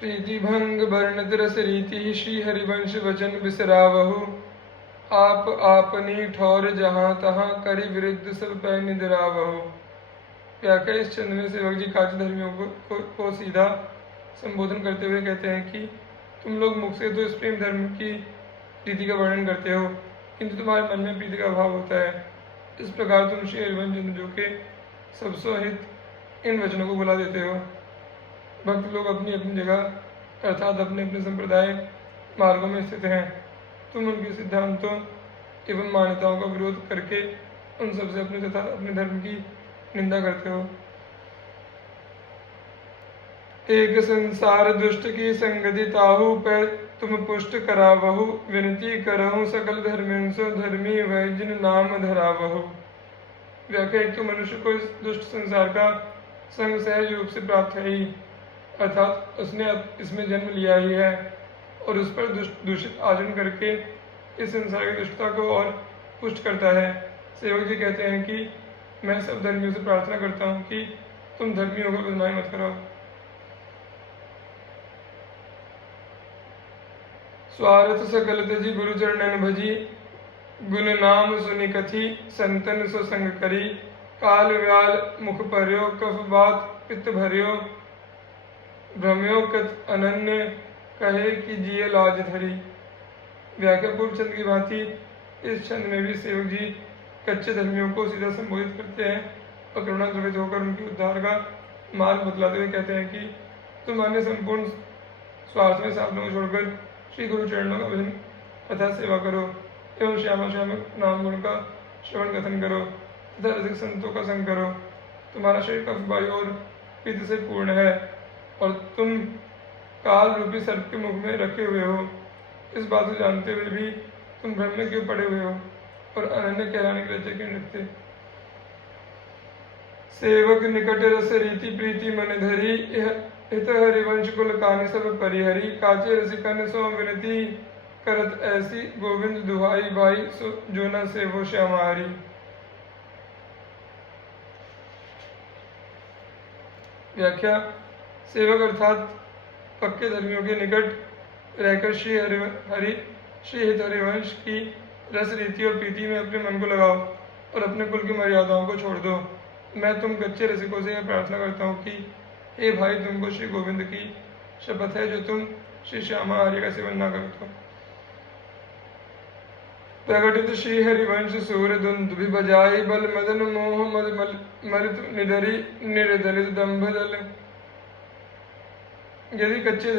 प्रीति भंग वर्णत रस रीति श्री हरिवंश वचन बिसरावहु। आप आपनी ठौर जहाँ तहाँ करी विरुद्ध सब पै निद्रावहु। व्याख्या। इस छंद में सेवक जी काची धर्मियों को सीधा संबोधन करते हुए कहते हैं कि तुम लोग मुख से तो इस प्रेम धर्म की प्रीति का वर्णन करते हो, किंतु तुम्हारे मन में प्रीति का अभाव होता है। इस प्रकार तुम श्री हरिवंश जो के सबसो हित इन वचनों को बुला देते हो। भक्त लोग अपनी अपनी जगह अर्थात अपने अपने संप्रदाय मार्गों में स्थित हैं। तुम उनके सिद्धांतों एवं मान्यताओं का विरोध करके उन सबसे अपने तथा अपने धर्म की निंदा करते हो। एक संसार दुष्ट की संगति ताहु पर तुम पुष्ट करावहु। विनती करहु सकल धर्मेंसो धर्मी वह जिन नाम धरावहु। व्याख्या। एक तो मनुष्य को इस दुष्ट संसार का संग सहज रूप से प्राप्त है ही, अर्थात उसने इसमें जन्म लिया ही है और उस पर दूषित आचरण करके इस संसार की दुष्टता को और पुष्ट करता है। सेवक जी कहते हैं कि मैं सब धर्मियों से प्रार्थना करता हूँ कि तुम धर्मी होकर बदनामी मत करो। स्वार्थ सकल तजी गुरु चरणन भजी गुण नाम सुनि कथी संतन सो संग करी। काल व्याल मुख पर्यो कफ बात पित्त भर्यो भ्रम्यो कथ अनन्य कहे कि जिये लाज धरी। व्याख्या। पूर्व छंद की भांति इस छंद में भी सेवक जी कच्चे धर्मियों को सीधा संबोधित करते हैं और करुणा द्रवित होकर उनके उद्धार का मार्ग बतलाते हुए कहते हैं कि तुम अन्य संपूर्ण स्वार्थ में साधनों को छोड़कर श्री गुरु चरणों का भजन तथा सेवा करो एवं श्यामा श्याम नाम गुण का श्रवण कथन करो तथा अधिक संतों का संग करो। तुम्हारा शरीर कफ वायु और पित्त से पूर्ण है और तुम काल रूपी सर्प के मुख में रखे हुए हो। इस बात को जानते हुए भी तुम भ्रम में क्यों पड़े हुए हो और अनन्य कहलाने के लज्जा क्यों रखते। सेवक निकट रस रीति प्रीति मन धरी हित हरिवंश कुल कानि सब परिहरी। काचे रसिकन सो विनती करत ऐसी गोविंद दुहाई भाई सो जो न सेवो श्यामारी। व्याख्या। सेवक अर्थात पक्के धर्मियों के निकट रहकर श्री हित हरिवंश की रस रीति और प्रीति में अपने मन को लगाओ और अपने कुल की मर्यादाओं को छोड़ दो। मैं तुम कच्चे रसिकों से यह प्रार्थना करता हूँ कि हे भाई, तुमको श्री गोविंद की शपथ है जो तुम श्री श्यामा आर्य का सेवन ना करते हो। प्रकटित श्री हरिवंश सूर धुंध भी बजाई बल मदन मोह मलित निधरी निर्दलित दम्भ दल। यदि कच्चे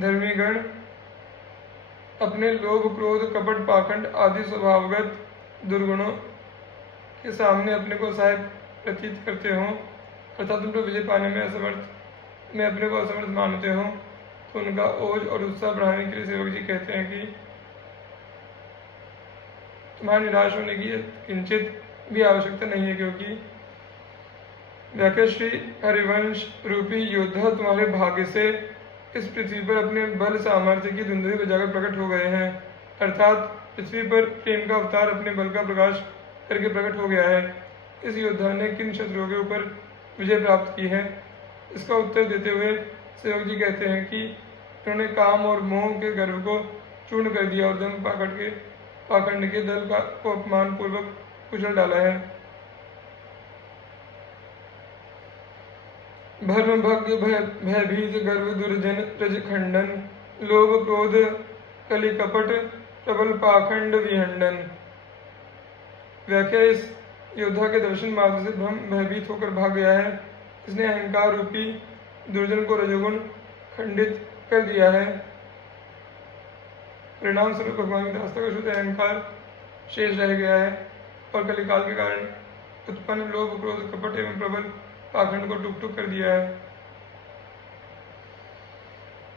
धर्मीगण अपने लोभ क्रोध कपट पाखंड आदि स्वभावगत दुर्गुणों के सामने अपने को असहाय प्रतीत करते हों अर्थात उन पर विजय पाने में अपने को असमर्थ मानते हों तो उनका ओज और उत्साह बढ़ाने के लिए सेवक जी कहते हैं कि तुम्हारे निराश होने की किंचित भी आवश्यकता नहीं है, क्योंकि व्याख्या श्री हरिवंश रूपी योद्धा तुम्हारे भाग्य से इस पृथ्वी पर अपने बल सामर्थ्य की धुंधुली बजाकर प्रकट हो गए हैं। अर्थात पृथ्वी पर प्रेम का अवतार अपने बल का प्रकाश करके प्रकट हो गया है। इस योद्धा ने किन शत्रुओं के ऊपर विजय प्राप्त की है, इसका उत्तर देते हुए सेवक जी कहते हैं कि उन्होंने काम और मोह के गर्व को चूर्ण कर दिया और दम पाखंड के दल को अपमान पूर्वक कुचल डाला है। भर्म भग्य भयभीत गर्व दुर्जन रज खंडन लोभ क्रोध कलि कपट प्रबल पाखंड विहंडन। व्याख्या। इस योद्धा के दर्शन मार्ग से भ्रम भयभीत होकर भाग गया है। इसने अहंकार रूपी दुर्जन को रजोगुण खंडित कर दिया है। परिणाम स्वरूप भगवान की रास्ता का शुद्ध अहंकार शेष रह गया है और कलिकाल के कारण उत्पन्न लोभ क्रोध कपट एवं प्रबल पाखंड को टुक टुक कर दिया है।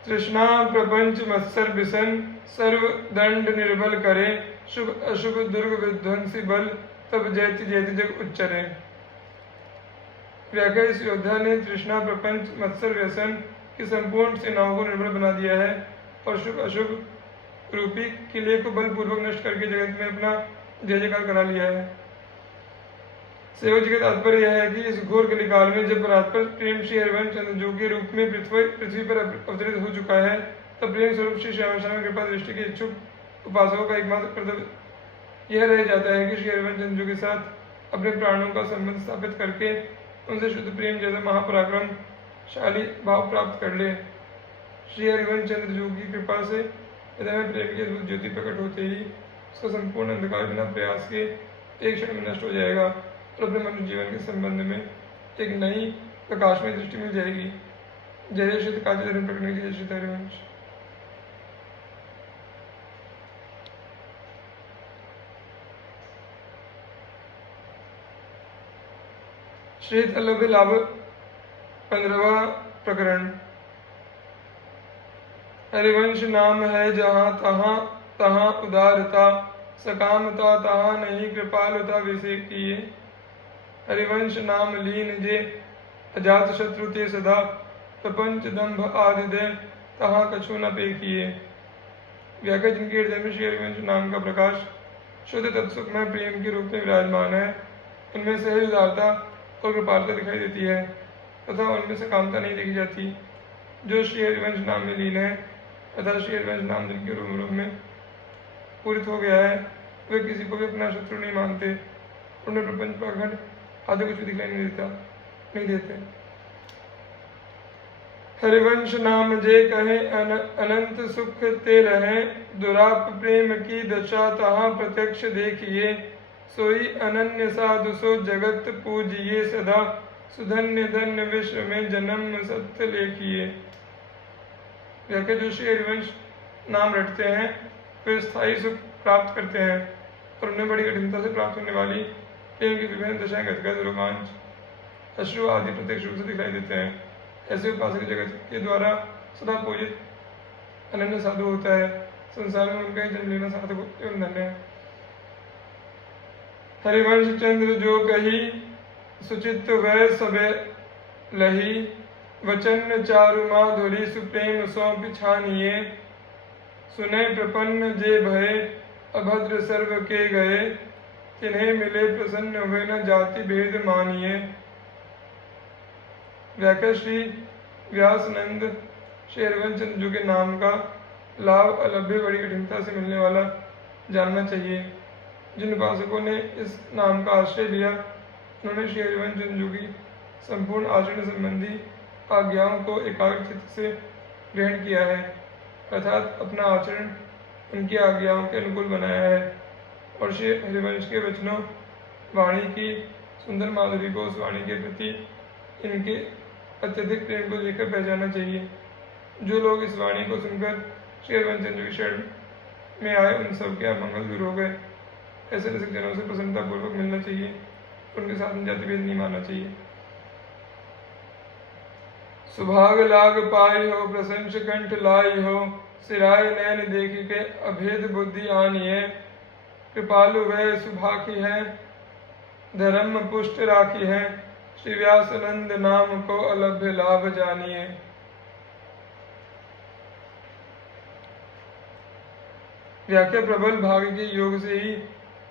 तृष्णा प्रपंच मत्सर बिसन सर्व दंड निर्बल करे शुभ अशुभ दुर्ग विध्वंसी बल तब जयति जयति जग उच्चरे। व्याख्या। इस योद्धा ने तृष्णा प्रपंच मत्सर व्यसन की संपूर्ण सेनाओं को निर्बल बना दिया है और शुभ अशुभ रूपी किले को बलपूर्वक नष्ट करके जगत में अपना जय जयकार करा लिया है। सेवक जी का तात्पर्य यह है कि इस घोर कलिकाल में जब परात्पर प्रेम श्री हरिवंश चंद्र जो के रूप में पृथ्वी पर अवतरित हो चुका है, तब प्रेम स्वरूप श्री श्याम शरण कृपा दृष्टि के इच्छुक उपासकों का एकमात्र कर्तव्य यह रह जाता है कि श्री हरिवंश चंद्र के साथ अपने प्राणों का संबंध स्थापित करके उनसे शुद्ध प्रेम जैसा महापराक्रमशाली भाव प्राप्त कर ले। श्री हरिवंश चंद्र जो की कृपा से हृदय में प्रेम की अद्भुत ज्योति प्रकट होते ही उसका संपूर्ण अंधकार बिना प्रयास के एक क्षण में नष्ट हो जाएगा और अपने मनुष्य जीवन के संबंध में एक नई प्रकाशमय दृष्टि मिल जाएगी। जय श्री काजी धर्म प्रकटने की जय श्री हरिवंश। श्री तल्लभ लाभ 15वां प्रकरण। हरिवंश नाम है जहाँ तहाँ तहाँ उदारता, सकामता तहाँ नहीं कृपालुता विषय किए। हरिवंश नाम लीन जे अजात शत्रु ते सदा, प्रपंच दंभ आदि दे तहाँ कछु न पे किए। व्याख्या जिनके हृदय में श्री हरिवंश नाम का प्रकाश शुद्ध तत्सुखमय प्रेम के रूप में विराजमान है, उनमें सहज उदारता और कृपालुता दिखाई देती है तथा उनमें सकामता नहीं देखी जाती। जो श्री हरिवंश नाम में लीन है तथा श्री हरिवंश नाम जिनके रूप में पूरित हो गया है, वे किसी को भी अपना शत्रु नहीं मानते, उन्हें प्रपंच पाखंड आदि कुछ दिखाई नहीं देते। हरिवंश नाम जे कहे अनंत सुख ते रहे, दुराप प्रेम की दशा तहाँ प्रत्यक्ष देखिए। सोई अनन्य साधु सो जगत पूजिए सदा, सुधन्य धन्य विश्व में जन्म सत्य लेखिए। व्याख्या जो श्री हरिवंश नाम रटते हैं वे स्थायी सुख प्राप्त करते हैं और उन्हें बड़ी कठिनता से प्राप्त होने वाली प्रेम की विभिन्न दशाएं गदगद रोमांच अश्रु आदि प्रत्यक्ष रूप से दिखाई देते हैं। ऐसे उपासक जगत के द्वारा सदा पूजित अनन्य साधु होता है, संसार में उनका ही जन्म लेना सार्थक एवं धन्य है। हरिवंश चंद्र जो कही सुचित वै सबे लही, वचन चारु माधुरी सुप्रेम सौ पिछानिए। सुने प्रपन्न जे भये अभद्र सर्व के गए, तिन्हें मिले प्रसन्न हुए न जाति भेद मानिए। व्याख्या श्री व्यासनंद श्री हरिवंश चंद्र जो के नाम का लाभ अलभ्य बड़ी कठिनता से मिलने वाला जानना चाहिए। जिन उपासकों ने इस नाम का आश्रय लिया उन्होंने श्री हरिवंश चंद्र जो की संपूर्ण आचरण संबंधी आज्ञाओं को एकाग्र चित्त से ग्रहण किया है, अर्थात अपना आचरण उनकी आज्ञाओं के अनुकूल बनाया है और श्री हरिवंश के वचनों वाणी की सुंदर माधुरी को उस वाणी के प्रति इनके अत्यधिक प्रेम को लेकर पहचानना चाहिए। जो लोग इस वाणी को सुनकर श्री हरिवंश चंद्र की शरण में आए उन सब के अमंगल दूर हो गए। ऐसे रसिक जनों से प्रसन्नतापूर्वक मिलना चाहिए, उनके साथ में जाति भेद नहीं मानना चाहिए। सुभाग लाग पाई हो प्रशंस कंठ लाई हो, सिराय नैन देख के अभेद बुद्धि आनिए। कृपालु वह सुभाखी है धर्म पुष्ट राखी है, श्री व्यासनंद नाम को अलभ्य लाभ जानिए। व्याख्या प्रबल भाग्य के योग से ही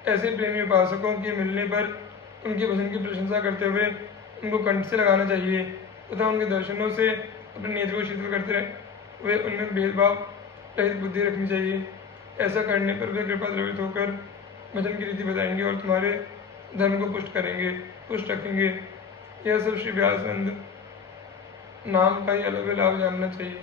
ऐसे प्रेमी उपासकों के मिलने पर उनके भजन की प्रशंसा करते हुए उनको कंठ से लगाना चाहिए तथा उनके दर्शनों से अपने नेत्र को शीतल करते हुए उनमें भेदभाव रहित बुद्धि रखनी चाहिए। ऐसा करने पर वे कृपा द्रवित होकर भजन की रीति बताएंगे और तुम्हारे धर्म को पुष्ट रखेंगे। यह सब श्री व्यासनंद नाम का ही अलग लाभ जानना चाहिए।